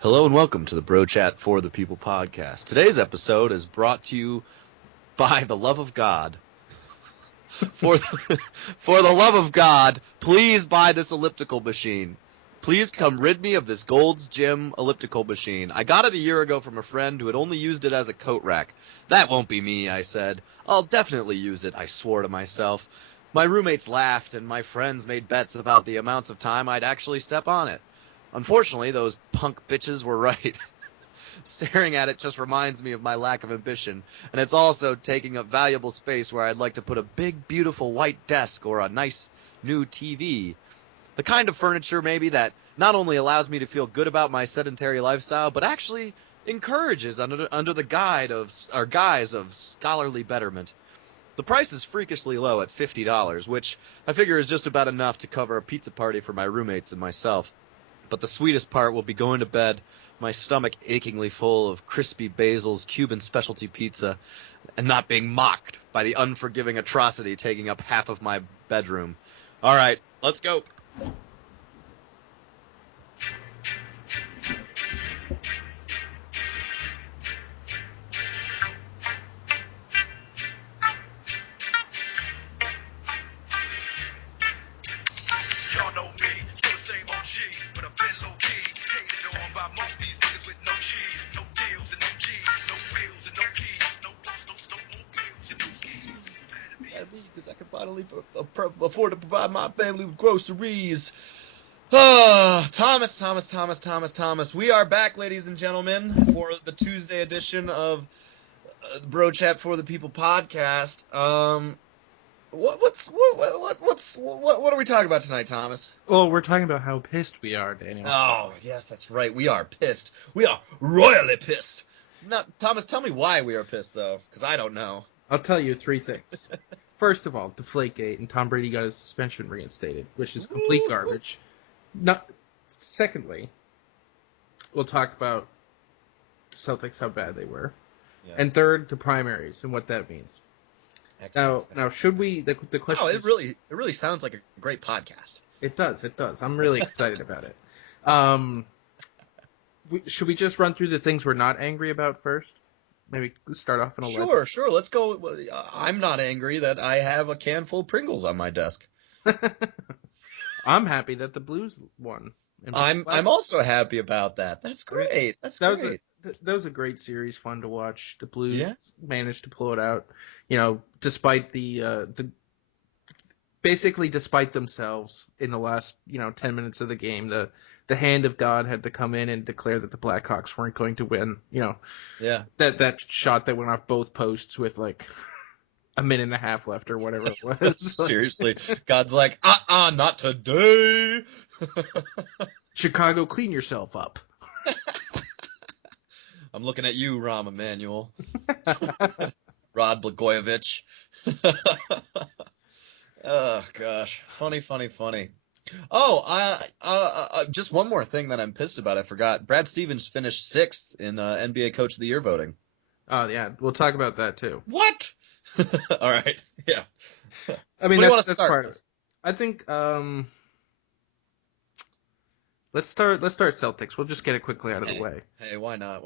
Hello and welcome to the Bro Chat for the People podcast. Today's episode is brought to you by the love of God. For the love of God, please buy this elliptical machine. Please come rid me of this Gold's Gym elliptical machine. I got it a year ago from a friend who had only used it as a coat rack. That won't be me, I said. I'll definitely use it, I swore to myself. My roommates laughed and my friends made bets about the amounts of time I'd actually step on it. Unfortunately, those punk bitches were right. Staring at it just reminds me of my lack of ambition, and it's also taking up valuable space where I'd like to put a big, beautiful white desk or a nice new TV. The kind of furniture, maybe, that not only allows me to feel good about my sedentary lifestyle, but actually encourages under the guise of scholarly betterment. The price is freakishly low at $50, which I figure is just about enough to cover a pizza party for my roommates and myself. But the sweetest part will be going to bed, my stomach achingly full of crispy Basil's Cuban specialty pizza, and not being mocked by the unforgiving atrocity taking up half of my bedroom. All right, let's go. Y'all know me, still the same OG, but I've been low-key, hated on by most these niggas with no cheese, no deals and no G's, no wheels and no keys, no boats, no snowmobiles and no skis. Because I can finally afford to provide my family with groceries. Thomas. We are back, ladies and gentlemen, for the Tuesday edition of the Bro Chat for the People podcast. What are we talking about tonight, Thomas? Well, we're talking about how pissed we are, Daniel. Oh, yes, that's right. We are pissed. We are royally pissed. Now, Thomas, tell me why we are pissed, though, because I don't know. I'll tell you three things. First of all, DeflateGate, and Tom Brady got his suspension reinstated, which is complete garbage. Secondly, we'll talk about the Celtics, how bad they were. Yeah. And third, the primaries and what that means. Excellent. Now, should we? The question. Oh, it really sounds like a great podcast. It does. I'm really excited about it. Should we just run through the things we're not angry about first? Maybe start off in a Sure. Let's go. I'm not angry that I have a can full of Pringles on my desk. I'm happy that the Blues won. I'm also happy about that. That's great. Great. That was a great series, fun to watch. The Blues managed to pull it out, despite basically despite themselves in the last 10 minutes of the game. The hand of God had to come in and declare that the Blackhawks weren't going to win. That shot that went off both posts with like a minute and a half left or whatever it was. Seriously, God's like, not today. Chicago, clean yourself up. I'm looking at you, Rahm Emanuel. Rod Blagojevich. Oh, gosh. Funny. Oh, just one more thing that I'm pissed about. I forgot. Brad Stevens finished 6th in NBA Coach of the Year voting. Oh, yeah. We'll talk about that, too. What? All right. Yeah. I mean, that's part of it. I think let's start Celtics. We'll just get it quickly out of the way. Hey, why not?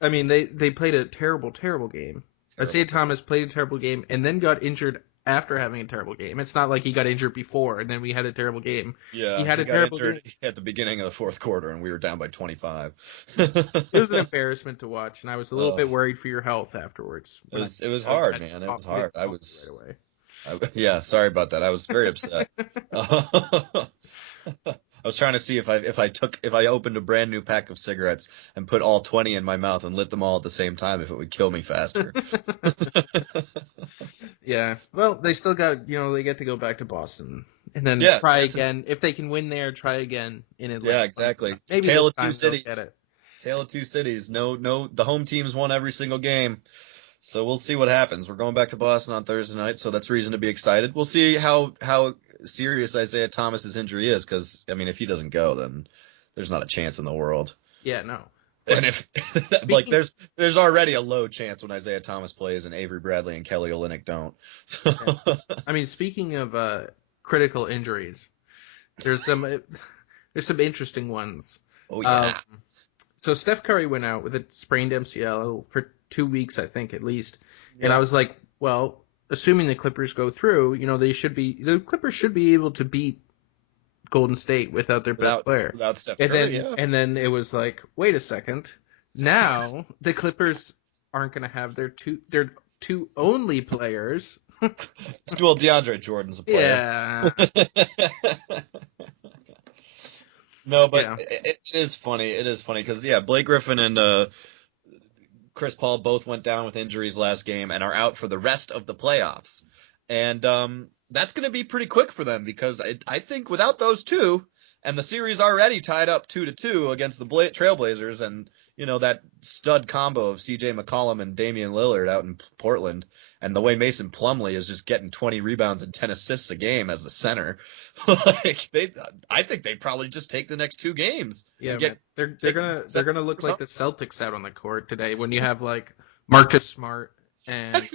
I mean, they played a terrible game. Isaiah Thomas played a terrible game and then got injured after having a terrible game. It's not like he got injured before and then we had a terrible game. Yeah, he had a terrible game at the beginning of the fourth quarter and we were down by 25. It was an embarrassment to watch, and I was a little bit worried for your health afterwards. It was hard, man. It was hard. I was right away. Yeah, sorry about that. I was very upset. I was trying to see if I opened a brand new pack of cigarettes and put all 20 in my mouth and lit them all at the same time, if it would kill me faster. Yeah. Well, they still got, they get to go back to Boston and then try again. If they can win there, try again in Atlanta. Yeah, exactly. Maybe Tale of two cities. Tale of two cities. No, the home teams won every single game. So we'll see what happens. We're going back to Boston on Thursday night, so that's reason to be excited. We'll see how serious Isaiah Thomas's injury is, because, I mean, if he doesn't go, then there's not a chance in the world. Yeah, no. And if there's already a low chance when Isaiah Thomas plays and Avery Bradley and Kelly Olynyk don't. So. I mean, speaking of critical injuries, there's some interesting ones. Oh yeah. So Steph Curry went out with a sprained MCL for 2 weeks, I think, at least. Yeah. And I was like, well, assuming the Clippers go through, the Clippers should be able to beat Golden State without their best player. Without Steph And Curry, then, and then it was like, wait a second. Now the Clippers aren't going to have their two only players. Well, DeAndre Jordan's a player. Yeah. No, but it is funny. It is funny because, Blake Griffin and Chris Paul both went down with injuries last game and are out for the rest of the playoffs. And that's going to be pretty quick for them because I think without those two, and the series already tied up 2-2 against the Trailblazers, and that stud combo of C.J. McCollum and Damian Lillard out in Portland, and the way Mason Plumlee is just getting 20 rebounds and 10 assists a game as the center, I think they probably just take the next 2 games. Yeah, they're gonna look like the Celtics out on the court today when you have like Marcus Smart and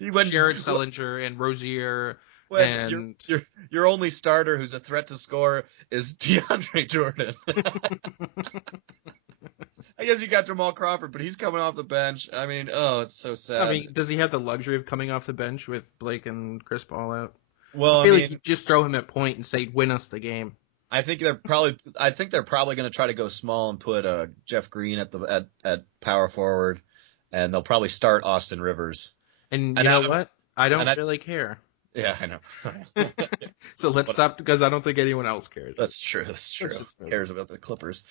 Jared Sullinger and Rozier. And your only starter who's a threat to score is DeAndre Jordan. I guess you got Jamal Crawford, but he's coming off the bench. I mean, it's so sad. I mean, does he have the luxury of coming off the bench with Blake and Chris Paul out? Well, I feel like you just throw him at point and say, "Win us the game." I think they're probably going to try to go small and put Jeff Green at power forward, and they'll probably start Austin Rivers. And you know what? I don't really care. Yeah, I know. So let's stop because I don't think anyone else cares. That's true. Who cares about the Clippers?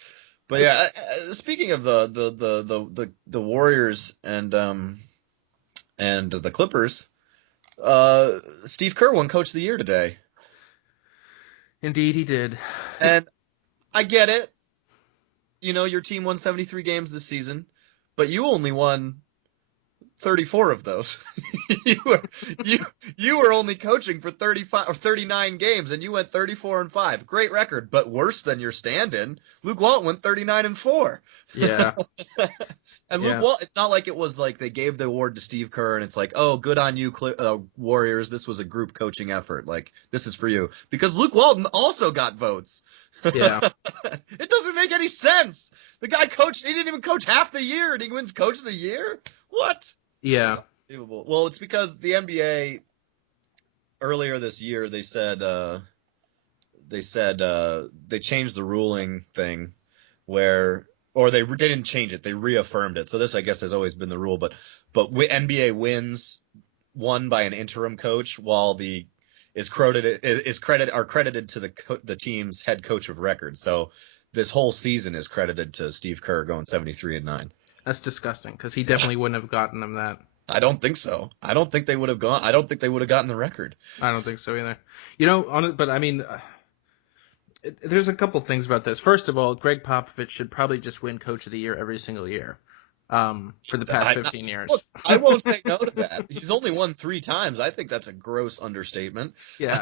But speaking of the Warriors and the Clippers, Steve Kerr won Coach of the Year today. Indeed, he did. And I get it. Your team won 73 games this season, but you only won 34 of those. you were only coaching for 35 or 39 games, and you went 34-5. Great record, but worse than your stand-in. Luke Walton went 39-4. Yeah. And Luke Walton, it's not like it was like they gave the award to Steve Kerr, and it's like, oh, good on you, Warriors. This was a group coaching effort. Like, this is for you. Because Luke Walton also got votes. Yeah. It doesn't make any sense. The guy he didn't even coach half the year, and he wins Coach of the Year? What? Yeah. Unbelievable. Well, it's because the NBA earlier this year they changed the ruling thing or they didn't change it, they reaffirmed it. So this, I guess, has always been the rule, but NBA wins won by an interim coach while are credited to the team's head coach of record. So this whole season is credited to Steve Kerr going 73-9. That's disgusting because he definitely wouldn't have gotten them that. I don't think so. I don't think they would have gotten the record. I don't think so either. But I mean, there's a couple things about this. First of all, Greg Popovich should probably just win Coach of the Year every single year. For the past 15 years. Look, I won't say no to that. He's only won 3 times. I think that's a gross understatement. Yeah.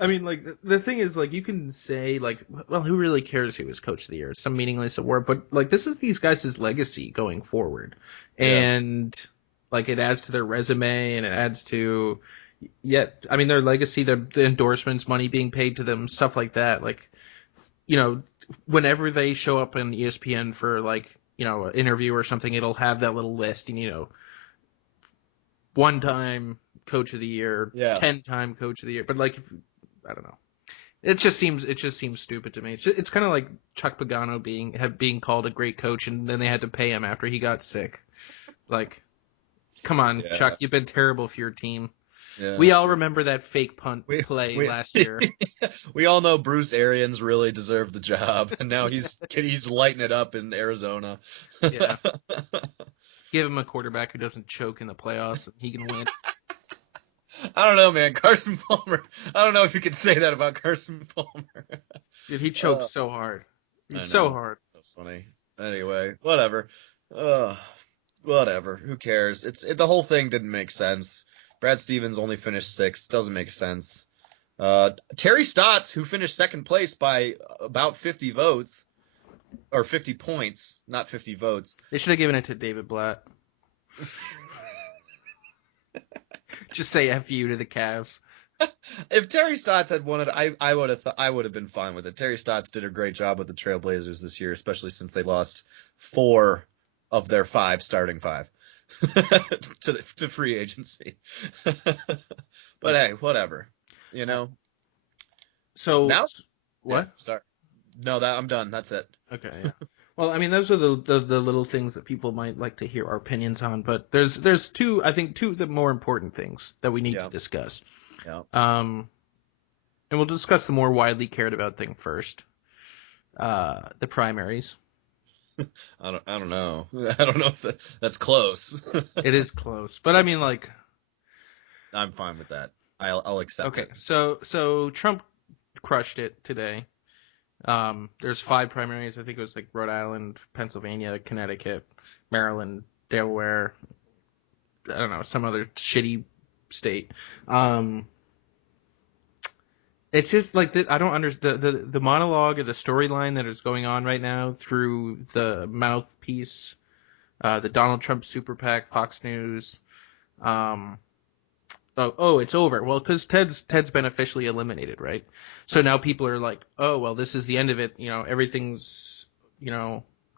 I mean, the thing is, you can say, well, who really cares who was Coach of the Year? It's some meaningless award. But, this is these guys' legacy going forward. And, it adds to their resume and it adds to, their legacy, the endorsements, money being paid to them, stuff like that. Whenever they show up on ESPN for, an interview or something, it'll have that little list, 1-time Coach of the Year, 10-time Coach of the Year. But I don't know. It just seems stupid to me. It's kind of like Chuck Pagano being called a great coach, and then they had to pay him after he got sick. Come on, Chuck, you've been terrible for your team. Yeah, we all remember that fake punt play last year. We all know Bruce Arians really deserved the job, and now he's lighting it up in Arizona. Yeah. Give him a quarterback who doesn't choke in the playoffs, and he can win. I don't know, man. Carson Palmer. I don't know if you could say that about Carson Palmer. Dude, he choked so hard. So hard. So funny. Anyway, whatever. Whatever. Who cares? The whole thing didn't make sense. Brad Stevens only finished 6th. Doesn't make sense. Terry Stotts, who finished second place by about 50 votes, or 50 points, not 50 votes. They should have given it to David Blatt. Just say F you to the Cavs. If Terry Stotts had won it, I would have been fine with it. Terry Stotts did a great job with the Trailblazers this year, especially since they lost 4 of their 5 starting 5 to free agency. But hey, whatever. You know. So Now what? Yeah, sorry. No, I'm done. That's it. Okay, yeah. Well, I mean, those are the little things that people might like to hear our opinions on, but there's two of the more important things that we need to discuss. Yeah. And we'll discuss the more widely cared about thing first. The primaries. I don't know. I don't know if that's close. It is close, but I mean, like, I'm fine with that. I'll accept it. Okay, so Trump crushed it today. There's 5 primaries. I think it was like Rhode Island, Pennsylvania, Connecticut, Maryland, Delaware. I don't know, some other shitty state. It's just like I don't understand the monologue or the storyline that is going on right now through the mouthpiece, the Donald Trump super PAC, Fox News. It's over. Well, because Ted's been officially eliminated, right? So now people are like, oh, well, this is the end of it. You know, everything's,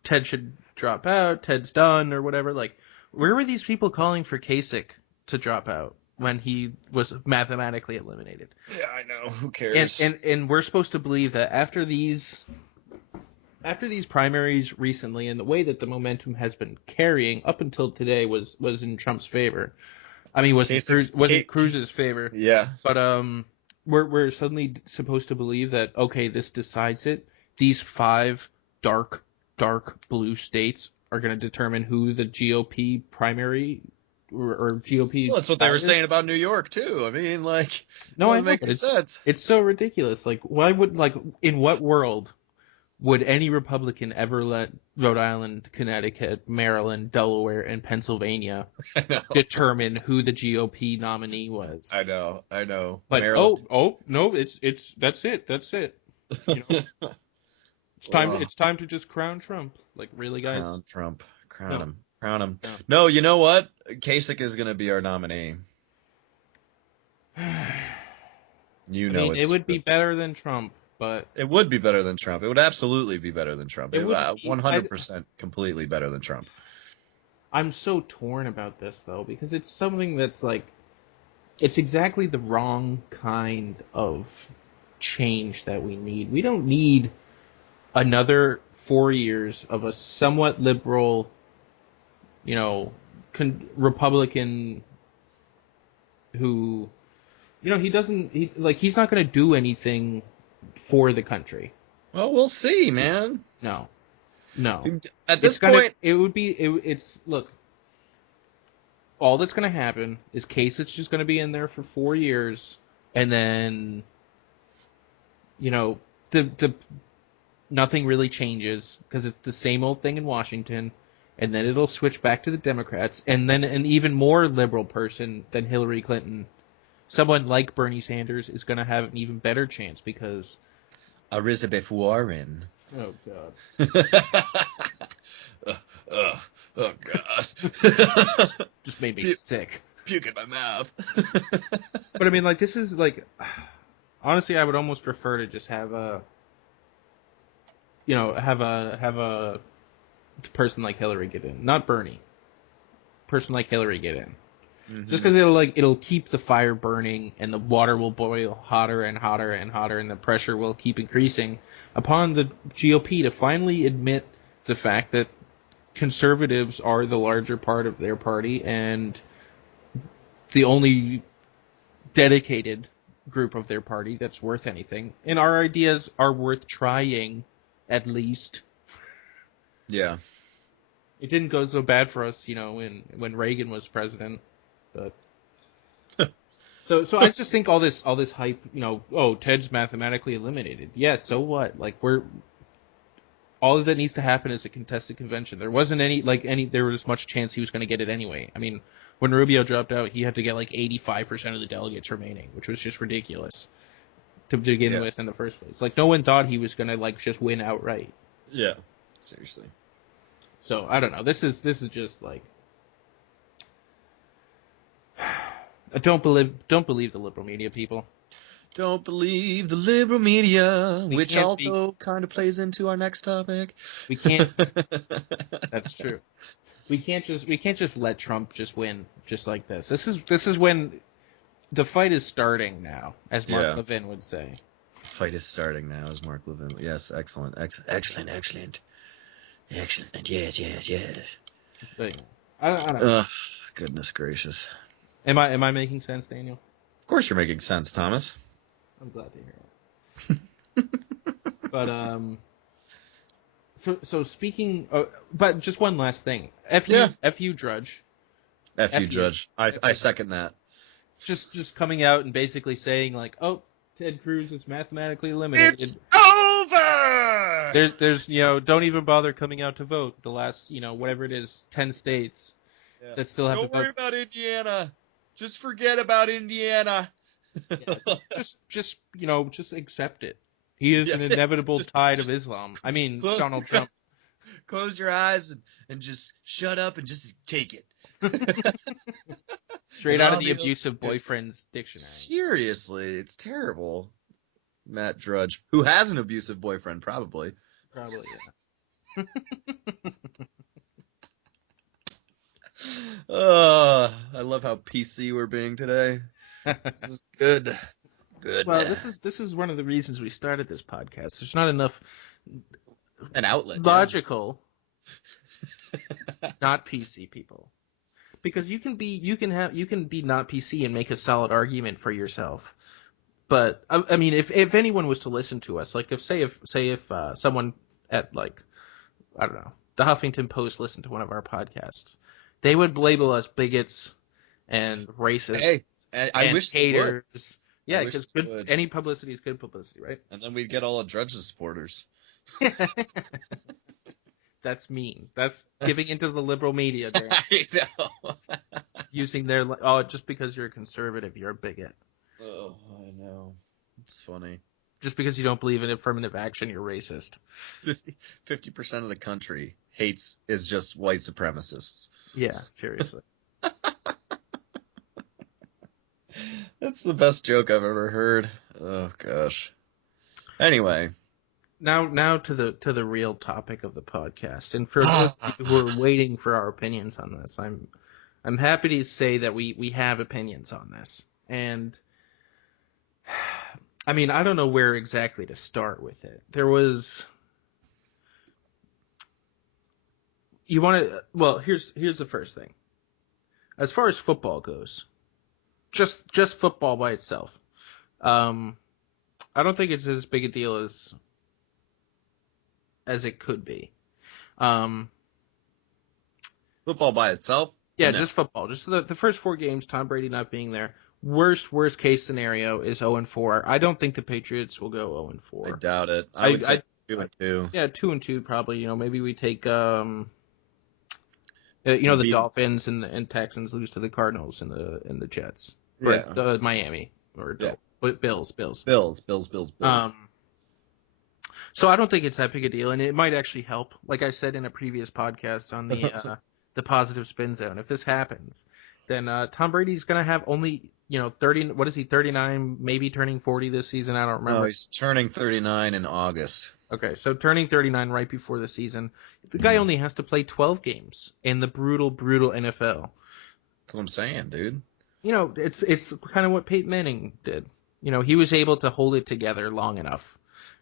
Ted should drop out. Ted's done or whatever. Like, where were these people calling for Kasich to drop out when he was mathematically eliminated? Yeah, I know. Who cares? And we're supposed to believe that after these primaries recently, and the way that the momentum has been carrying up until today was in Trump's favor. I mean, wasn't Cruz's favor. Yeah. But we're suddenly supposed to believe that, okay, this decides it. These 5 dark blue states are going to determine who the GOP primary or GOP. Well, that's what they were saying about New York too. I mean, like, no, I make sense. It's so ridiculous. Like, why would in what world would any Republican ever let Rhode Island, Connecticut, Maryland, Delaware, and Pennsylvania determine who the GOP nominee was? I know. Like, Maryland. No, it's that's it. You know, it's time to just crown Trump. Like, really, guys? Crown him. No, you know what? Kasich is going to be our nominee. It would be better than Trump. But it would be better than Trump. It would absolutely be better than Trump. It would 100% completely better than Trump. I'm so torn about this, though, because it's something that's like, it's exactly the wrong kind of change that we need. We don't need another 4 years of a somewhat liberal, Republican who, he's not going to do anything for the country. Well, we'll see, man. No. At this point, look, all that's going to happen is Kasich just going to be in there for 4 years, and then, nothing really changes because it's the same old thing in Washington, and then it'll switch back to the Democrats, and then an even more liberal person than Hillary Clinton, someone like Bernie Sanders, is going to have an even better chance because Elizabeth Warren. Oh, God. Oh, God. Just made me sick. Puke in my mouth. But I mean, like, this is like, honestly, I would almost prefer to just have a person like Hillary get in, not Bernie. Person like Hillary get in. Mm-hmm. Just because it'll keep the fire burning and the water will boil hotter and hotter and hotter and the pressure will keep increasing upon the GOP to finally admit the fact that conservatives are the larger part of their party and the only dedicated group of their party that's worth anything. And our ideas are worth trying, at least. Yeah. It didn't go so bad for us, when Reagan was president. But so I just think all this hype, Ted's mathematically eliminated. Yeah, so what? Like, all that needs to happen is a contested convention. There wasn't there was much chance he was going to get it anyway. I mean, when Rubio dropped out, he had to get 85% of the delegates remaining, which was just ridiculous to begin with in the first place. Like, no one thought he was going to just win outright. Yeah, seriously. So I don't know. This is just like, Don't believe the liberal media, people. Don't believe the liberal media, We which can't also kind of plays into our next topic. We can't. That's true. We can't just let Trump just win just like this. This is when the fight is starting now, as Mark Levin would say. Fight is starting now, as Mark Levin. Yes, excellent. Excellent. Yes. But, I don't know. Goodness gracious. Am I making sense, Daniel? Of course you're making sense, Thomas. I'm glad to hear it. But so speaking, but just one last thing. F you, Drudge. F you, Judge. I second that. Just coming out and basically saying like, oh, Ted Cruz is mathematically eliminated. It's over. There's don't even bother coming out to vote. The last whatever it is, 10 states that still have to vote. Don't worry about Indiana. Just forget about Indiana. Just accept it. He is an inevitable tide of Islam. I mean, Donald Trump. Close your eyes and just shut up and just take it. Straight out of the abusive boyfriend's dictionary. Seriously, it's terrible. Matt Drudge, who has an abusive boyfriend, probably. Probably, yeah. I love how PC we're being today. This is good. Good. Well, this is one of the reasons we started this podcast. There's not enough an outlet. Logical, not PC people. Because you can be not PC and make a solid argument for yourself. But I mean, if anyone was to listen to us, like if someone at like I don't know, the Huffington Post listened to one of our podcasts, they would label us bigots and racists I wish haters. Yeah, because any publicity is good publicity, right? And then we'd get all of Drudge's supporters. That's mean. That's giving into the liberal media. I know. Using their just because you're a conservative, you're a bigot. Oh, I know. It's funny. Just because you don't believe in affirmative action, you're racist. 50% of the country is just white supremacists. Yeah, seriously. That's the best joke I've ever heard. Oh gosh. Anyway. Now to the real topic of the podcast, and for those who are waiting for our opinions on this, I'm happy to say that we have opinions on this, and I mean I don't know where exactly to start with it. There was here's the first thing. As far as football goes, just football by itself, I don't think it's as big a deal as it could be. Football by itself? Yeah, just football. Just the first 4 games, Tom Brady not being there. Worst case scenario is 0-4. I don't think the Patriots will go 0-4. I doubt it. I would say 2-2. Yeah, 2-2 probably. Maybe we take the Dolphins and Texans lose to the Cardinals and the Jets. Or Miami or Bills. So I don't think it's that big a deal, and it might actually help. Like I said in a previous podcast on the positive spin zone, if this happens, then Tom Brady's going to have only 30. What is he? 39, maybe turning 40 this season. I don't remember. No, he's turning 39 in August. Okay, so turning 39 right before the season. The guy only has to play 12 games in the brutal NFL. That's what I'm saying, dude. It's kind of what Peyton Manning did. He was able to hold it together long enough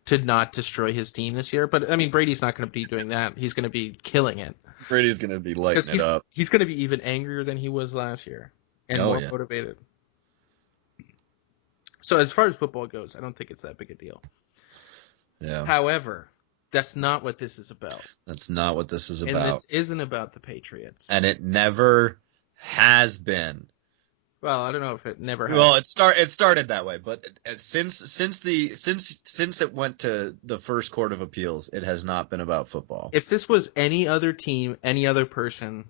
to not destroy his team this year. But, I mean, Brady's not going to be doing that. He's going to be killing it. Brady's going to be lighting it up. He's going to be even angrier than he was last year and more motivated. So as far as football goes, I don't think it's that big a deal. Yeah. However, that's not what this is about. That's not what this is about. And this isn't about the Patriots. And it never has been. Well, I don't know if it never has. Well, it started that way, but since it went to the first court of appeals, it has not been about football. If this was any other team, any other person,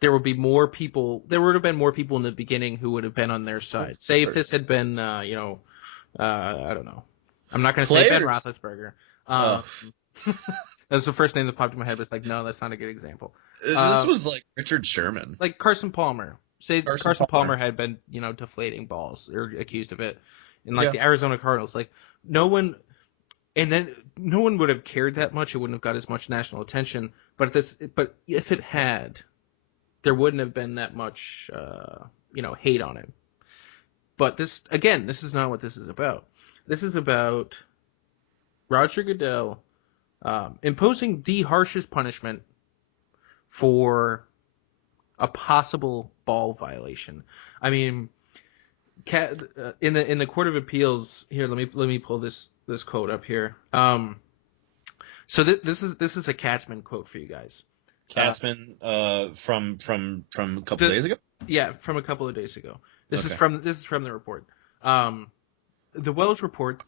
there would be more people. There would have been more people in the beginning who would have been on their side. Say if this had been, I don't know. I'm not going to say Ben Roethlisberger. That's the first name that popped in my head. But it's like, no, that's not a good example. This was like Richard Sherman, like Carson Palmer. say Carson Palmer had been, deflating balls or accused of it in the Arizona Cardinals, no one would have cared that much. It wouldn't have got as much national attention. But if it had, there wouldn't have been that much, hate on him. But this is not what this is about. This is about Roger Goodell imposing the harshest punishment for a possible ball violation. I mean, in the Court of Appeals here, let me pull this quote up here. So this is a Katzman quote for you guys. Katzman from a couple days ago? Yeah, from a couple of days ago. This is from the report. The Wells report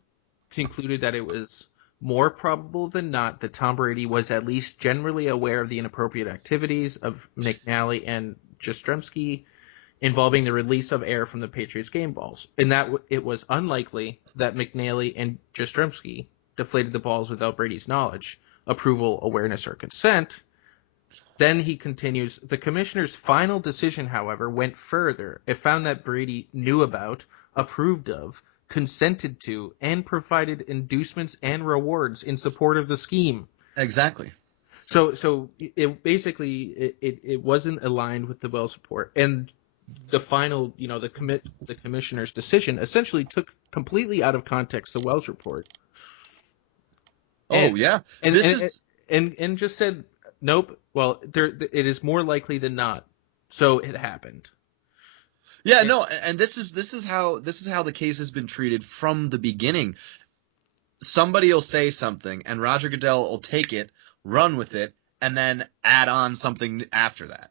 concluded that it was more probable than not that Tom Brady was at least generally aware of the inappropriate activities of McNally and Jastrzemski involving the release of air from the Patriots game balls, and that it was unlikely that McNally and Jastrzemski deflated the balls without Brady's knowledge, approval, awareness, or consent. Then he continues, the commissioner's final decision, however, went further. It found that Brady knew about, approved of, consented to, and provided inducements and rewards in support of the scheme. Exactly. So it basically it wasn't aligned with the Wells report, and the final, the commissioner's decision essentially took completely out of context the Wells report. And just said, nope. Well, it is more likely than not. So it happened. Yeah, no, and this is how the case has been treated from the beginning. Somebody will say something, and Roger Goodell will take it, run with it, and then add on something after that.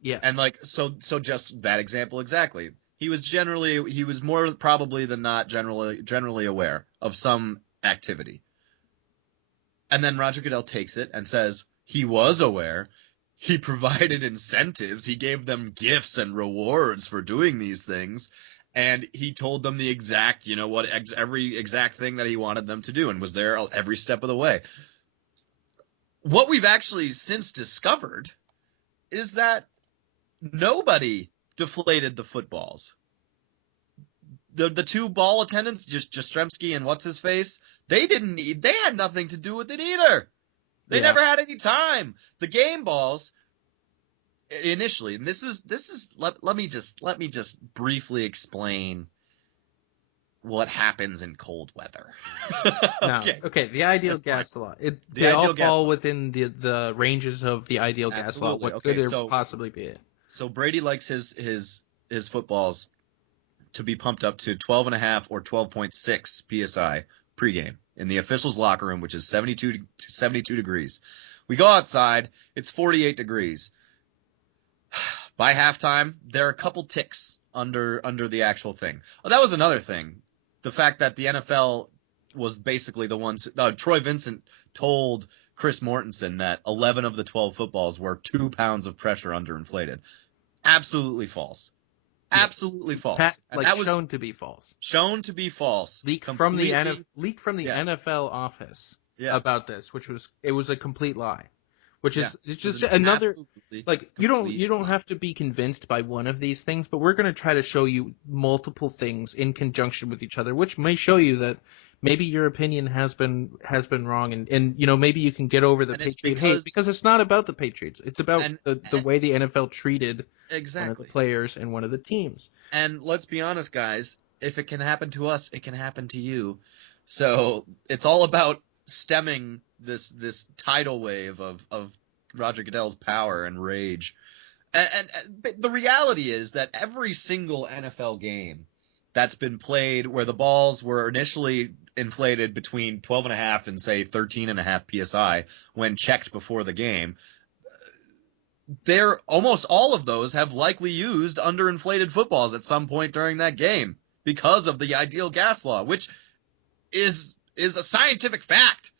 Yeah. And so just that example exactly. He was more probably than not generally aware of some activity. And then Roger Goodell takes it and says he was aware. He provided incentives. He gave them gifts and rewards for doing these things. And he told them the exact, every exact thing that he wanted them to do and was there every step of the way. What we've actually since discovered is that nobody deflated the footballs. The two ball attendants, just Jastrzemski and what's-his-face, they had nothing to do with it either. They never had any time. The game balls initially, and this is let me just briefly explain what happens in cold weather. Okay, the ideal gas law. They all fall within the ranges of the ideal gas law. What could there possibly be? So Brady likes his footballs to be pumped up to 12.5 or 12.6 psi pregame in the officials' locker room, which is 72 degrees. We go outside, it's 48 degrees. By halftime, there are a couple ticks under the actual thing. Oh, that was another thing. The fact that the NFL was basically the ones. Troy Vincent told Chris Mortensen that 11 of the 12 footballs were 2 pounds of pressure underinflated. Absolutely false. Absolutely false. And that was shown to be false. Shown to be false. Leaked from the NFL office about this, which was a complete lie. Which is it's just another you don't have to be convinced by one of these things, but we're going to try to show you multiple things in conjunction with each other, which may show you that maybe your opinion has been wrong, and maybe you can get over the Patriot hate, because it's not about the Patriots. It's about the way the NFL treated one of the players and one of the teams. And let's be honest, guys, if it can happen to us, it can happen to you. So it's all about stemming this tidal wave of Roger Goodell's power and rage. And the reality is that every single NFL game that's been played where the balls were initially inflated between 12.5 and, say, 13.5 psi when checked before the game, almost all of those have likely used underinflated footballs at some point during that game because of the ideal gas law, which is a scientific fact.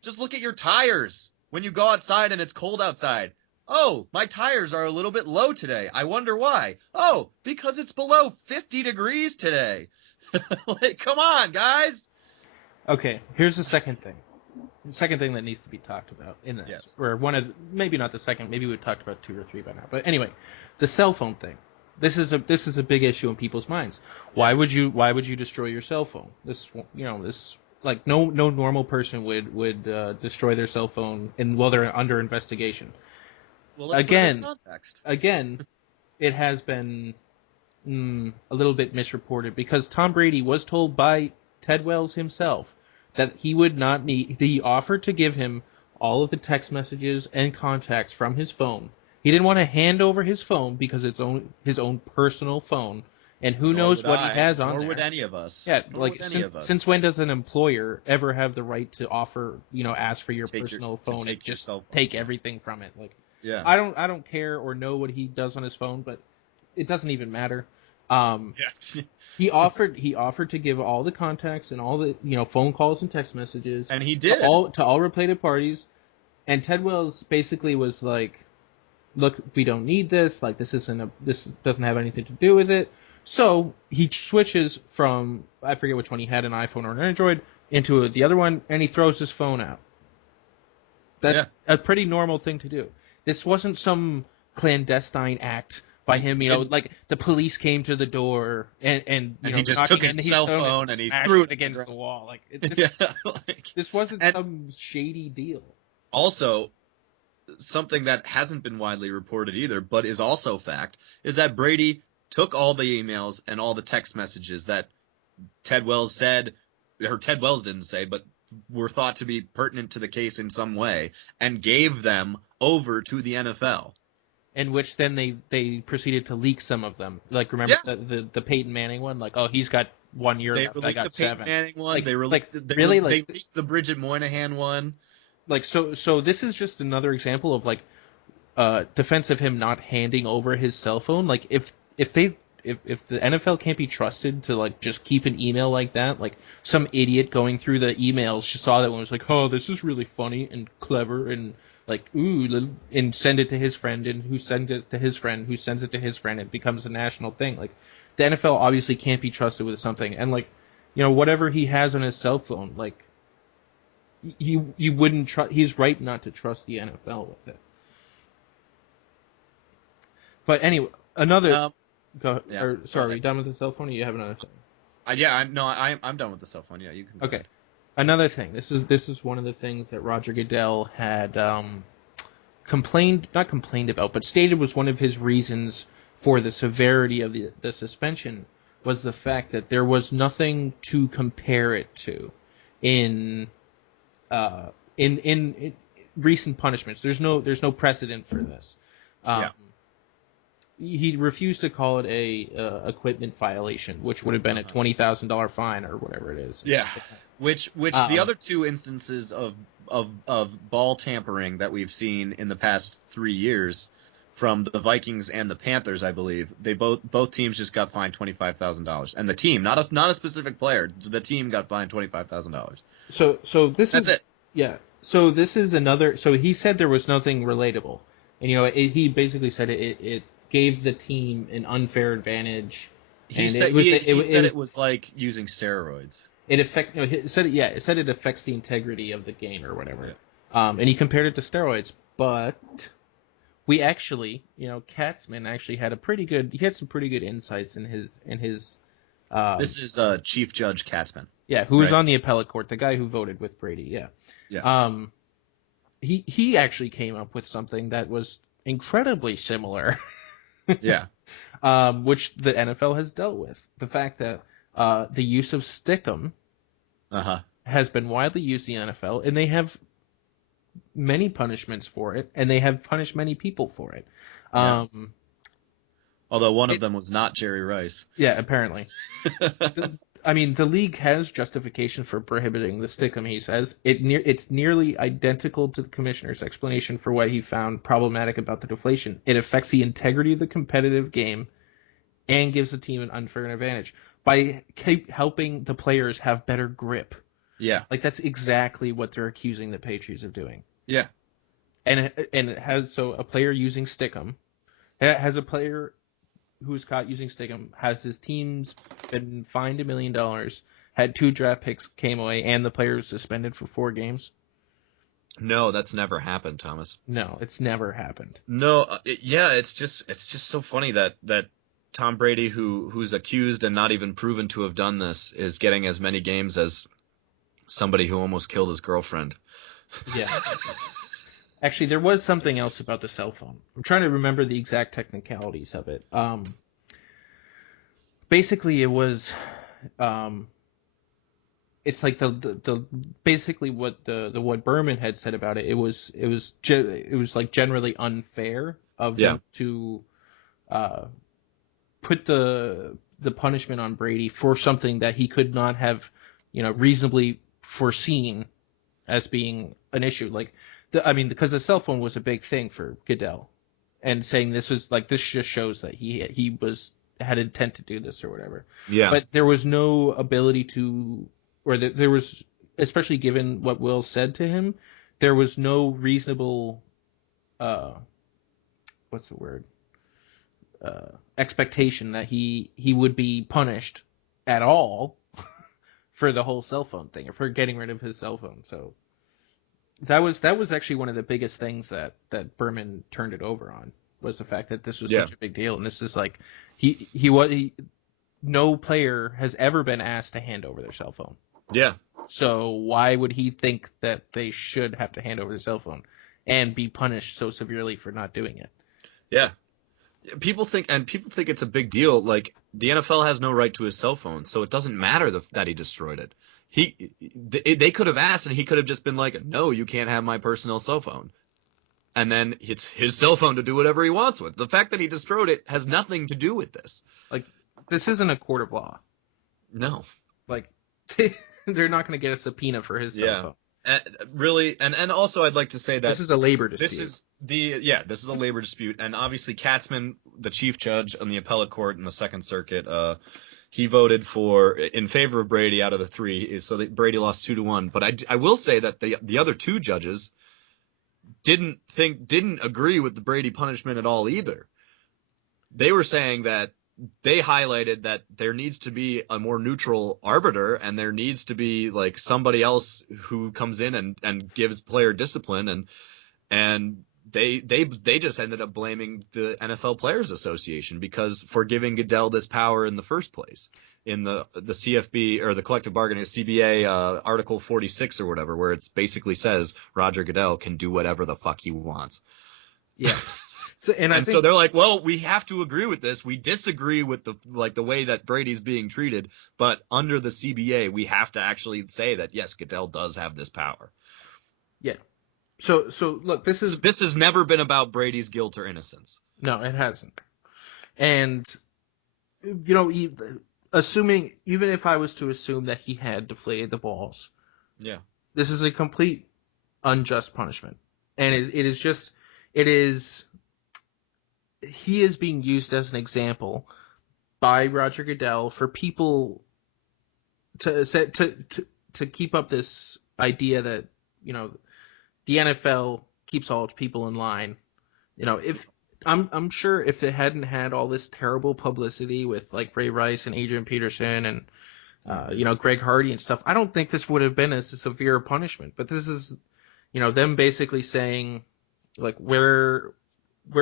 Just look at your tires when you go outside and it's cold outside. Oh, my tires are a little bit low today. I wonder why. Oh, because it's below 50 degrees today. Come on, guys. Okay, here's the second thing. The second thing that needs to be talked about in this. Yes. Or maybe not the second, maybe we've talked about 2 or 3 by now. But anyway, the cell phone thing. This is a big issue in people's minds. Why would you destroy your cell phone? This like no normal person would destroy their cell phone while they're under investigation. Well, let's put it in context. Again, it has been a little bit misreported because Tom Brady was told by Ted Wells himself that he would not need. He offered to give him all of the text messages and contacts from his phone. He didn't want to hand over his phone because it's his own personal phone, and who knows what he has on there. Nor would any of us. Yeah, like since when does an employer ever have the right to offer, ask for your personal phone and just take everything from it? Like, yeah, I don't care or know what he does on his phone, but it doesn't even matter. Yes. He offered to give all the contacts and all the phone calls and text messages, and he did to all related parties. And Ted Wells basically was like, "Look, we don't need this. Like, this doesn't have anything to do with it." So he switches from, I forget which one he had, an iPhone or an Android, into the other one, and he throws his phone out. That's a pretty normal thing to do. This wasn't some clandestine act by him, like the police came to the door and he just took his cell phone and he threw it against the wall. Like, this wasn't some shady deal. Also, something that hasn't been widely reported either, but is also fact, is that Brady took all the emails and all the text messages that Ted Wells said, or Ted Wells didn't say, but were thought to be pertinent to the case in some way, and gave them over to the NFL. In which then they proceeded to leak some of them. Like, remember the Peyton Manning one? Like, oh, he's got 1 year left. I got 7. They leaked the Peyton Manning one. They leaked the Bridget Moynihan one. Like, so this is just another example of, like, defense of him not handing over his cell phone. Like, if the NFL can't be trusted to, like, just keep an email like that, like some idiot going through the emails just saw that one, was like, oh, this is really funny and clever and like, ooh, and send it to his friend, and who sends it to his friend, who sends it to his friend, it becomes a national thing. Like, the NFL obviously can't be trusted with something, and like, whatever he has on his cell phone, like, you wouldn't trust. He's right not to trust the NFL with it. But anyway, another. Are you done with the cell phone, or you have another thing? I'm done with the cell phone. Yeah, you can. Okay. Another thing. This is one of the things that Roger Goodell had not complained about, but stated was one of his reasons for the severity of the suspension, was the fact that there was nothing to compare it to in recent punishments. There's no precedent for this. He refused to call it a equipment violation, which would have been a $20,000 fine or whatever it is. Yeah. Which the other two instances of ball tampering that we've seen in the past 3 years from the Vikings and the Panthers, I believe, they both teams just got fined $25,000, and the team, not a specific player, the team got fined $25,000. So that's it. Yeah. So this is another. So he said there was nothing relatable, and he basically said it gave the team an unfair advantage. He said it was like using steroids. It said it affects the integrity of the game or whatever. Yeah. And he compared it to steroids, but we actually, Katzman actually had some pretty good insights in his. This is Chief Judge Katzman. Yeah, who was on the appellate court, the guy who voted with Brady. Yeah. Yeah. He actually came up with something that was incredibly similar. Yeah. Which the NFL has dealt with. The fact that the use of stickum has been widely used in the NFL, and they have many punishments for it, and they have punished many people for it. Yeah. Although one of them was not Jerry Rice. Yeah, apparently. The league has justification for prohibiting the stickum, he says. It's nearly identical to the commissioner's explanation for what he found problematic about the deflation. It affects the integrity of the competitive game and gives the team an unfair advantage by helping the players have better grip. Yeah. Like, that's exactly what they're accusing the Patriots of doing. Yeah. And it has, so a player using stickum, has a player who's caught using stickum, has his team's been fined $1 million, had 2 draft picks came away, and the player was suspended for 4 games? No, that's never happened, Thomas. No, it's never happened. No, it's just so funny that Tom Brady, who's accused and not even proven to have done this, is getting as many games as somebody who almost killed his girlfriend. Yeah. Actually, there was something else about the cell phone. I'm trying to remember the exact technicalities of it. Basically, it was, it's like the basically what what Berman had said about it. It was like generally unfair of them to put the punishment on Brady for something that he could not have, reasonably foreseen as being an issue. Like, because the cell phone was a big thing for Goodell, and saying this just shows that he had intent to do this or whatever. Yeah. But there was no ability to, or there was, especially given what Will said to him, there was no reasonable, what's the word? Expectation that he would be punished at all for the whole cell phone thing, or for getting rid of his cell phone. So that was actually one of the biggest things that Berman turned it over on, was the fact that this was such a big deal. And this is like, no player has ever been asked to hand over their cell phone. Yeah. So why would he think that they should have to hand over their cell phone and be punished so severely for not doing it? Yeah. People think it's a big deal. Like, the NFL has no right to his cell phone, so it doesn't matter that he destroyed it. They could have asked, and he could have just been like, no, you can't have my personal cell phone. And then it's his cell phone to do whatever he wants with. The fact that he destroyed it has nothing to do with this. Like, this isn't a court of law. No. Like, they're not going to get a subpoena for his cell phone. Really, and also I'd like to say that this is a labor dispute. This is a labor dispute, and obviously Katzman, the chief judge on the appellate court in the Second Circuit, he voted in favor of Brady out of the three, so that Brady lost 2-1. But I will say that the other two judges didn't agree with the Brady punishment at all either. They were saying that they highlighted that there needs to be a more neutral arbiter, and there needs to be like somebody else who comes in and gives player discipline, and they just ended up blaming the NFL Players Association for giving Goodell this power in the first place in the CFB, or the collective bargaining, CBA, Article 46 or whatever, where it basically says Roger Goodell can do whatever the fuck he wants. Yeah. So they're like, well, we have to agree with this. We disagree with the way that Brady's being treated, but under the CBA, we have to actually say that yes, Goodell does have this power. Yeah. So look, this has never been about Brady's guilt or innocence. No, it hasn't. And assuming, even if I was to assume that he had deflated the balls, this is a complete unjust punishment, and he is being used as an example by Roger Goodell for people to keep up this idea that, the NFL keeps all its people in line. If I'm sure if it hadn't had all this terrible publicity with like Ray Rice and Adrian Peterson and Greg Hardy and stuff, I don't think this would have been as a severe punishment. But this is, them basically saying, like, we're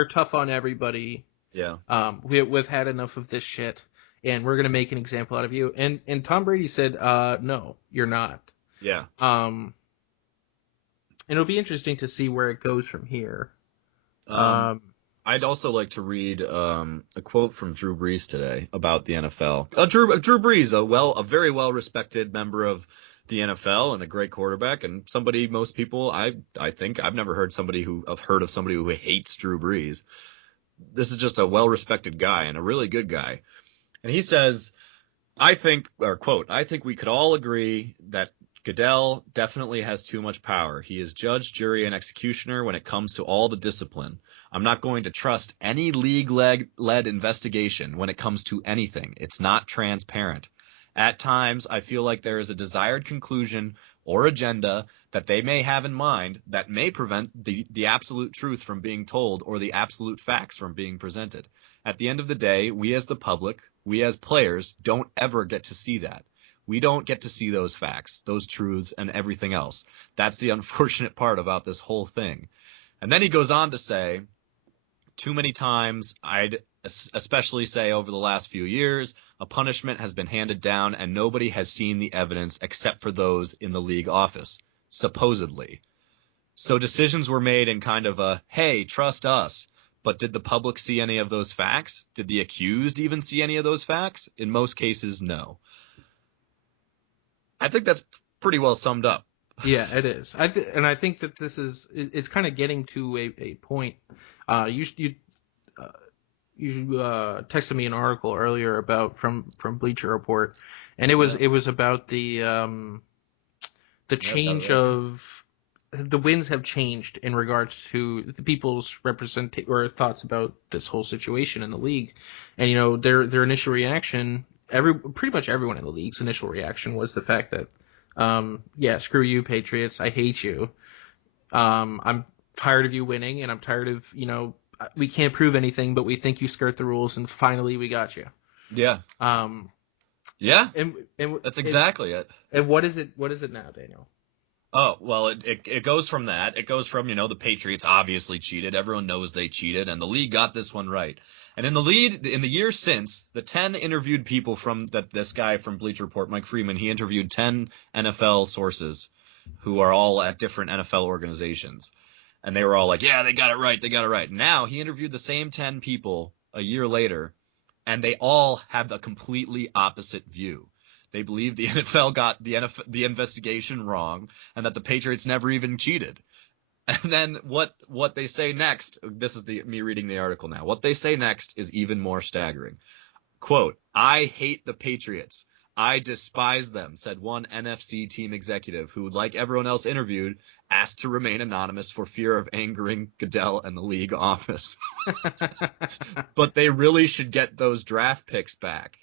tough on everybody. Yeah. We've had enough of this shit, and we're gonna make an example out of you. And Tom Brady said, no, you're not. Yeah. And it'll be interesting to see where it goes from here. I'd also like to read a quote from Drew Brees today about the NFL. Drew Brees, a very well respected member of the NFL and a great quarterback, and somebody most people I think I've never heard of somebody who hates Drew Brees. This is just a well respected guy and a really good guy. And he says, I think we could all agree that Goodell definitely has too much power. He is judge, jury, and executioner when it comes to all the discipline. I'm not going to trust any league-led investigation when it comes to anything. It's not transparent. At times, I feel like there is a desired conclusion or agenda that they may have in mind that may prevent the absolute truth from being told or the absolute facts from being presented. At the end of the day, we as the public, we as players, don't ever get to see that. We don't get to see those facts, those truths, and everything else. That's the unfortunate part about this whole thing. And then he goes on to say, too many times especially say over the last few years, a punishment has been handed down and nobody has seen the evidence except for those in the league office, supposedly. So decisions were made in kind of a, hey, trust us. But did the public see any of those facts? Did the accused even see any of those facts? In most cases, no. I think that's pretty well summed up. Yeah, it is. And I think that it's kind of getting to a point. You texted me an article earlier about from Bleacher Report, and it was about the change of the winds have changed in regards to the people's or thoughts about this whole situation in the league, and their initial reaction, pretty much everyone in the league's initial reaction was the fact that, screw you, Patriots, I hate you, I'm tired of you winning, and I'm tired of we can't prove anything, but we think you skirt the rules, and finally we got you. Yeah. Yeah. And that's exactly it. And what is it now, Daniel? Oh, well, it goes from that. It goes from, the Patriots obviously cheated. Everyone knows they cheated, and the league got this one right. And in the years since, the 10 interviewed people this guy from Bleacher Report, Mike Freeman, he interviewed 10 NFL sources who are all at different NFL organizations. And they were all like, yeah, they got it right. They got it right. Now he interviewed the same 10 people a year later, and they all have a completely opposite view. They believe the NFL got the investigation wrong and that the Patriots never even cheated. And then what they say next, this is me reading the article now. What they say next is even more staggering. Quote, I hate the Patriots. I despise them, said one NFC team executive who, like everyone else interviewed, asked to remain anonymous for fear of angering Goodell and the league office. But they really should get those draft picks back.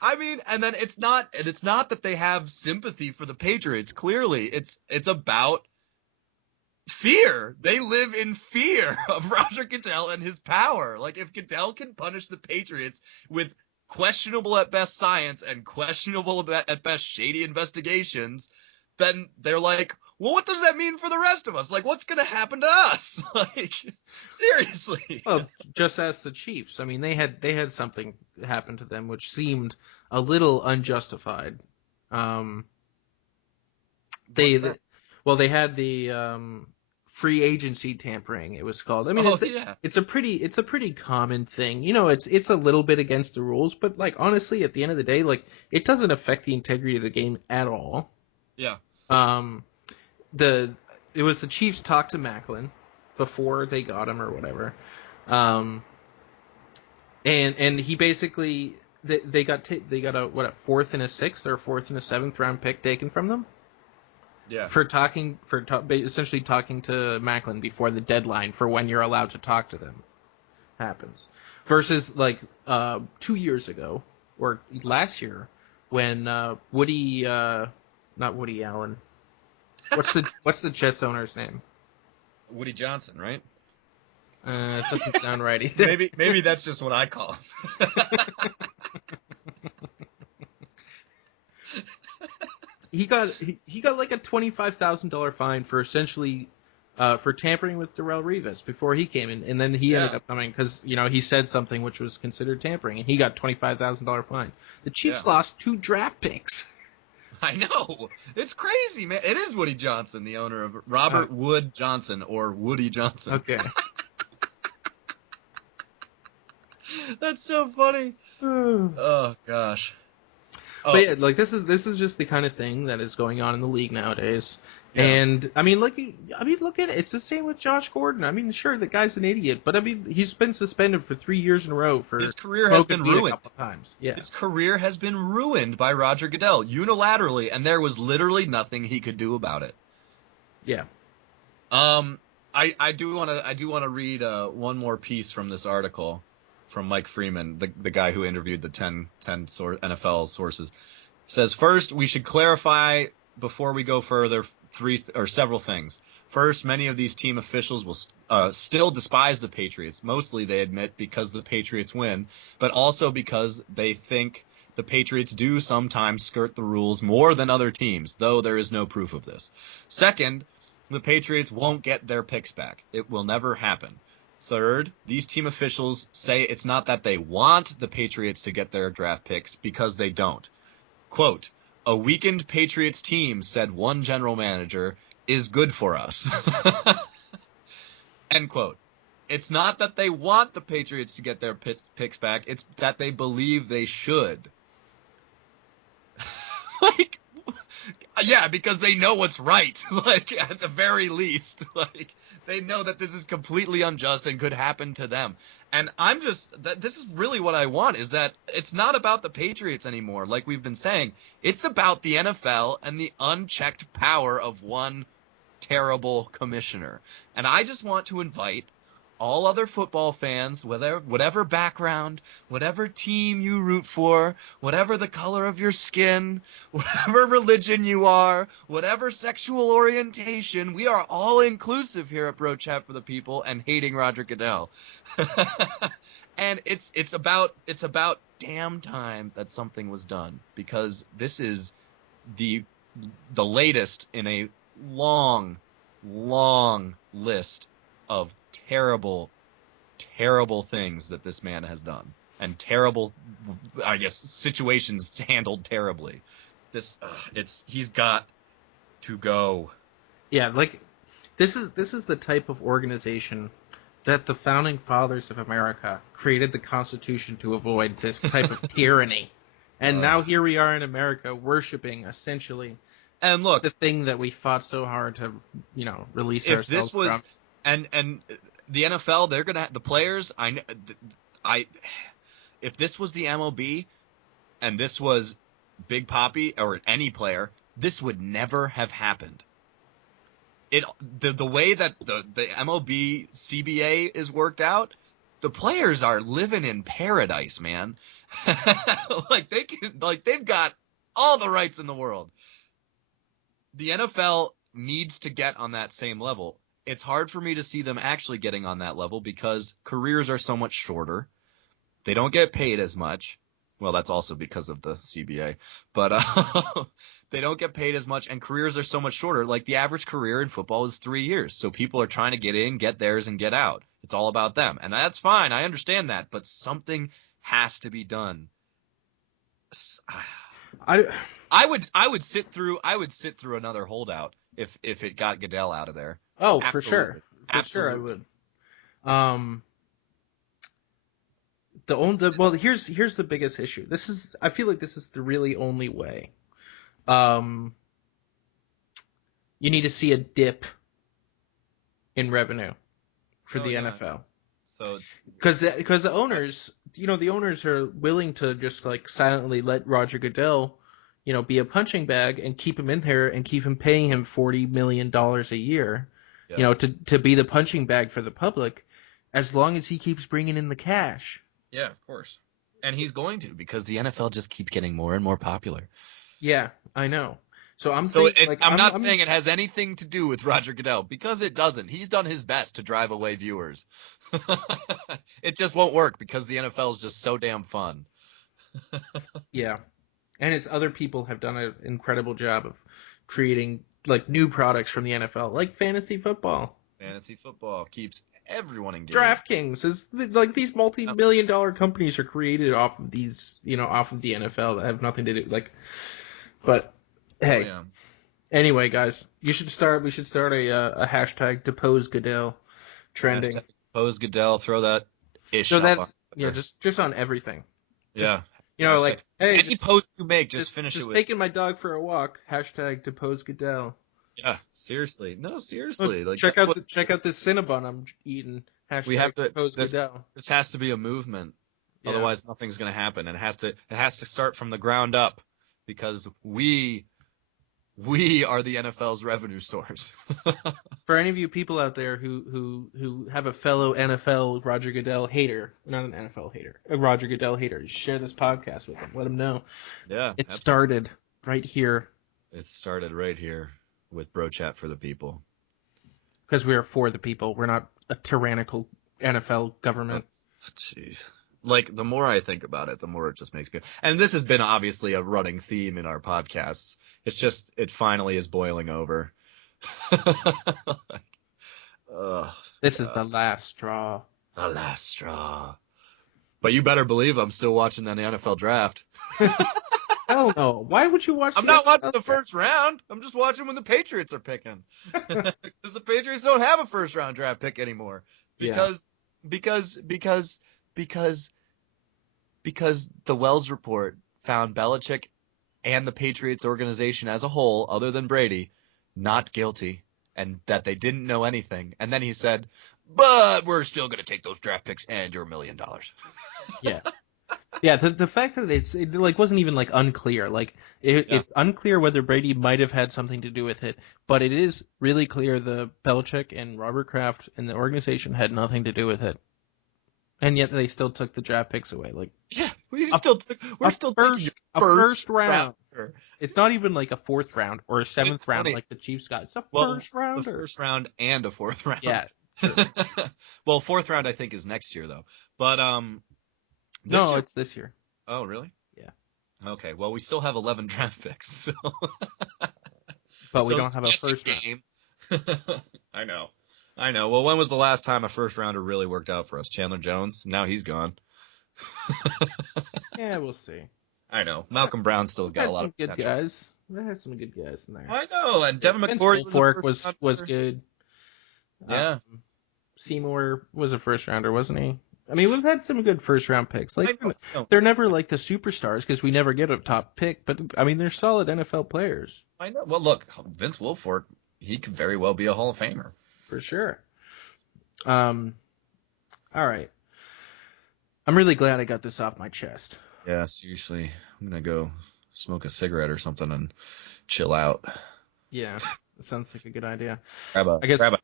I mean, and then it's not that they have sympathy for the Patriots. Clearly, it's about fear. They live in fear of Roger Goodell and his power. Like, if Goodell can punish the Patriots with questionable at best science and questionable at best shady investigations, then they're like, well, what does that mean for the rest of us? Like, what's going to happen to us? Like, seriously. Well, just ask the Chiefs. I mean, they had something happen to them which seemed a little unjustified. They had the free agency tampering, it was called. I mean, it's a pretty common thing. It's a little bit against the rules, but like honestly, at the end of the day, like it doesn't affect the integrity of the game at all. Yeah. It was the Chiefs talked to Macklin before they got him or whatever, and he basically they got a fourth and a sixth or a fourth and a seventh round pick taken from them. Yeah. Essentially talking to Macklin before the deadline for when you're allowed to talk to them happens, versus like 2 years ago or last year when not Woody Allen. What's the Jets owner's name? Woody Johnson, right? It doesn't sound right either. Maybe that's just what I call him. He got like a $25,000 fine for essentially for tampering with Darrelle Revis before he came in, and then he ended up coming because he said something which was considered tampering, and he got $25,000 fine. The Chiefs lost 2 draft picks. I know. It's crazy, man. It is Woody Johnson, the owner of Robert Wood Johnson, or Woody Johnson. Okay. That's so funny. Oh gosh. But yeah, like this is just the kind of thing that is going on in the league nowadays. Yeah. And I mean, look at it. It's the same with Josh Gordon. I mean, sure, the guy's an idiot, but I mean, he's been suspended for 3 years in a row for his career has been ruined a couple times. Yeah, his career has been ruined by Roger Goodell unilaterally, and there was literally nothing he could do about it. Yeah. I do want to read one more piece from this article from Mike Freeman, the guy who interviewed the 10 NFL sources. Says, first, we should clarify before we go further several things. First, many of these team officials will still despise the Patriots. Mostly, they admit, because the Patriots win, but also because they think the Patriots do sometimes skirt the rules more than other teams, though there is no proof of this. Second, The Patriots won't get their picks back. It will never happen. Third, these team officials say it's not that they want the Patriots to get their draft picks because they don't. Quote, a weakened Patriots team, said one general manager, is good for us. End quote. It's not that they want the Patriots to get their picks back. It's that they believe they should. Like, yeah, because they know what's right. Like, at the very least, like, they know that this is completely unjust and could happen to them. And this is really what I want, is that it's not about the Patriots anymore, like we've been saying. It's about the NFL and the unchecked power of one terrible commissioner. And I just want to invite all other football fans, whatever background, whatever team you root for, whatever the color of your skin, whatever religion you are, whatever sexual orientation, we are all inclusive here at Bro Chat for the People and hating Roger Goodell. And it's about damn time that something was done, because this is the latest in a long list of terrible things that this man has done, and terrible, I guess, situations handled terribly. He's got to go. Yeah, like this is the type of organization that the founding fathers of America created the Constitution to avoid, this type of tyranny. And now here we are in America worshiping, essentially, and look, the thing that we fought so hard to, release ourselves from. And the NFL, they're gonna the players. If this was the MLB, and this was Big Papi or any player, this would never have happened. The way that the MLB CBA is worked out, the players are living in paradise, man. They've got all the rights in the world. The NFL needs to get on that same level. It's hard for me to see them actually getting on that level because careers are so much shorter. They don't get paid as much. Well, that's also because of the CBA. But they don't get paid as much, and careers are so much shorter. Like, the average career in football is 3 years. So people are trying to get in, get theirs, and get out. It's all about them. And that's fine. I understand that. But something has to be done. I would sit through another holdout if it got Goodell out of there. Oh, Absolutely. for sure. Sure I would. Here's the biggest issue. I feel like this is the really only way. You need to see a dip in revenue for the NFL. So because the owners, the owners are willing to just like silently let Roger Goodell, be a punching bag and keep him in there and keep him paying him $40 million a year, to be the punching bag for the public, as long as he keeps bringing in the cash. Yeah, of course. And he's going to, because the NFL just keeps getting more and more popular. Yeah, I know. So I'm not saying it has anything to do with Roger Goodell, because it doesn't. He's done his best to drive away viewers. It just won't work because the NFL is just so damn fun. Yeah. And it's other people have done an incredible job of creating like new products from the NFL, like fantasy football. Fantasy football keeps everyone engaged. DraftKings is like these multi-million-dollar companies are created off of these, off of the NFL that have nothing to do but hey. Oh, yeah. Anyway, guys, we should start a hashtag depose Goodell trending. Hashtag depose Goodell, throw that ish up. Yeah, just on everything. Yeah. Like, hey, any post you make, just finish it with. Just taking my dog for a walk. Hashtag depose Goodell. Yeah, seriously. No, seriously. Look, check out this Cinnabon I'm eating. Hashtag depose Goodell. This has to be a movement. Yeah. Otherwise, nothing's going to happen. And it has to start from the ground up, because we are the NFL's revenue source. For any of you people out there who have a fellow NFL Roger Goodell hater, not an NFL hater, a Roger Goodell hater, share this podcast with them. Let them know. Yeah. It started right here. It started right here with Bro Chat for the People. Because we are for the people. We're not a tyrannical NFL government. Jeez. Like, the more I think about it, the more it just makes me... And this has been obviously a running theme in our podcasts. It's just, it finally is boiling over. This is the last straw. The last straw. But you better believe I'm still watching that NFL draft. Hell no. Why would you watch? I'm not watching the first round. I'm just watching when the Patriots are picking. Because the Patriots don't have a first round draft pick anymore. Because the Wells report found Belichick and the Patriots organization as a whole, other than Brady, not guilty, and that they didn't know anything. And then he said, but we're still going to take those draft picks and your $1 million. Yeah. Yeah, the fact that it like wasn't even like unclear. Like it's unclear whether Brady might have had something to do with it, but it is really clear the Belichick and Robert Kraft and the organization had nothing to do with it. And yet they still took the draft picks away. Like we're still taking a first round. It's not even like a fourth round or a seventh round like the Chiefs got. It's a first round. The first round and a fourth round. Yeah. Sure. Well, fourth round I think is next year though. But it's this year. Oh, really? Yeah. Okay. Well, we still have 11 draft picks. So. But we don't have a first game. I know. Well, when was the last time a first rounder really worked out for us? Chandler Jones? Now he's gone. Yeah, we'll see. I know. Malcolm Brown still got a lot of good guys. We had some good guys in there. I know. And Devin McCourty was good. Yeah. Seymour was a first rounder, wasn't he? I mean, we've had some good first round picks. Like they're never like the superstars because we never get a top pick. But I mean, they're solid NFL players. I know. Well, look, Vince Wilfork, he could very well be a Hall of Famer. For sure. All right. I'm really glad I got this off my chest. Yeah, seriously. I'm going to go smoke a cigarette or something and chill out. Yeah, that sounds like a good idea. Grab a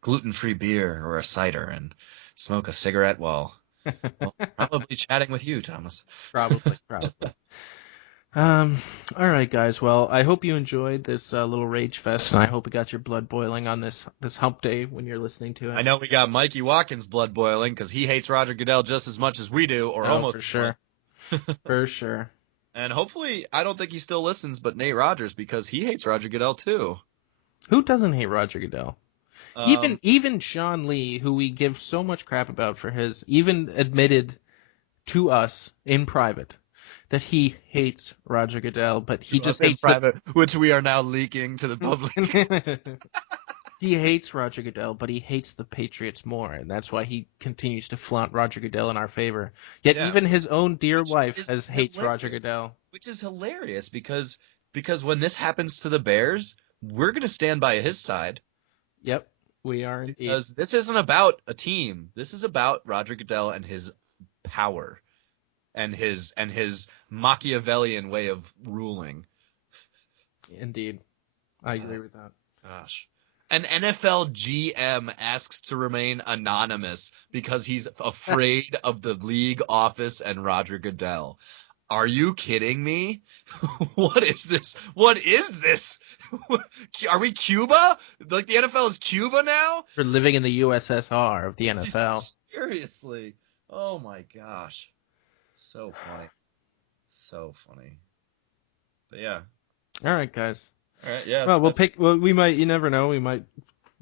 gluten-free beer or a cider and smoke a cigarette while probably chatting with you, Thomas. Probably. All right, guys. Well, I hope you enjoyed this little rage fest, and I hope it got your blood boiling on this hump day when you're listening to it. I know we got Mikey Watkins' blood boiling because he hates Roger Goodell just as much as we do, or almost. For sure. For sure. And hopefully, I don't think he still listens, but Nate Rogers, because he hates Roger Goodell too. Who doesn't hate Roger Goodell? Even Sean Lee, who we give so much crap about for his, even admitted to us in private that he hates Roger Goodell, but he just hates private, which we are now leaking to the public. He hates Roger Goodell, but he hates the Patriots more, and that's why he continues to flaunt Roger Goodell in our favor. Yet even his own dear wife hates Roger Goodell. Which is hilarious because when this happens to the Bears, we're going to stand by his side. Yep, we are indeed. Because this isn't about a team. This is about Roger Goodell and his power and his Machiavellian way of ruling. Indeed. I agree with that. Gosh. An NFL GM asks to remain anonymous because he's afraid of the league office and Roger Goodell. Are you kidding me? What is this? Are we Cuba? Like the NFL is Cuba now? We're living in the USSR of the NFL. Seriously. Oh my gosh. So funny. But yeah. All right, guys. All right, yeah. Well, we might. You never know. We might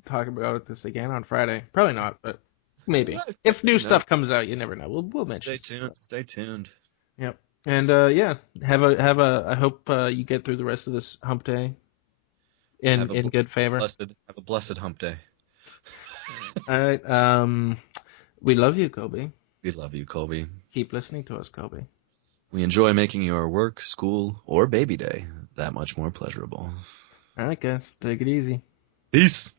talk about this again on Friday. Probably not, but maybe. If new stuff comes out, you never know. We'll mention. Stay tuned. Yep. And have a. I hope you get through the rest of this hump day in good favor. Have a blessed hump day. All right. We love you, Kobe. We love you, Colby. Keep listening to us, Kobe. We enjoy making your work, school, or baby day that much more pleasurable. All right, guys. Take it easy. Peace.